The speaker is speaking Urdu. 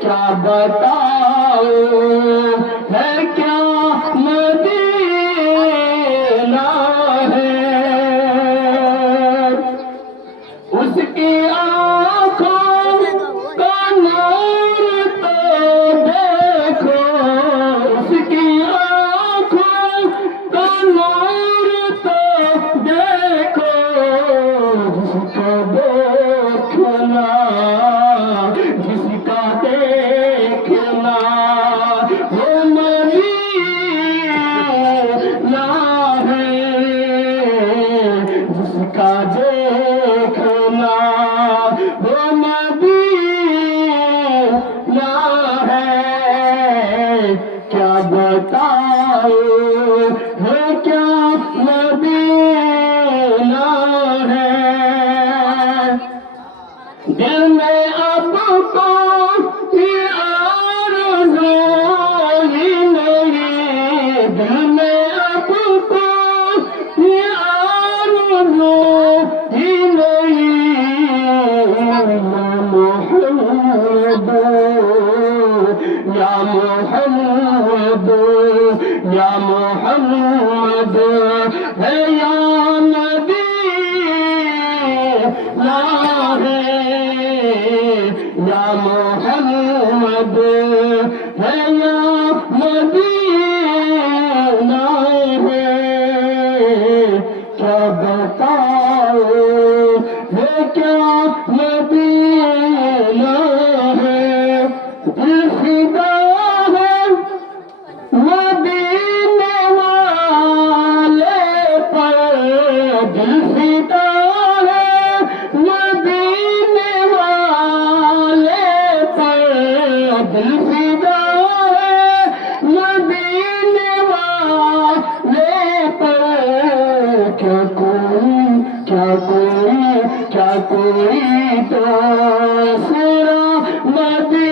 کیا بتاؤں ہے کیا مدینہ ہے اس کی آنکھوں کا نور تو دیکھو اس کی آنکھوں کا نور تو دیکھو جس کو دیکھنا جس کا دیکھنا وہ مدینہ ہے جس کا دیکھنا وہ مدینہ ہے کیا بتاؤں ہے کیا مدینہ ہے دل میں اب کو یہ آرزو ہی نہیں دل میں اب کو یہ آرزو ہی نہیں یا محمد یا محمد ہے یا مدینہ ہے یا محمد ہے یا مدینہ ہے کیا بتاؤں ہے کیا مدینہ ہے دل فدا ہے مدینے والے پر دل فدا ہے مدینے والے پر دل فدا ہے مدینے والے پر کیا کوئی دوسرا مدینہ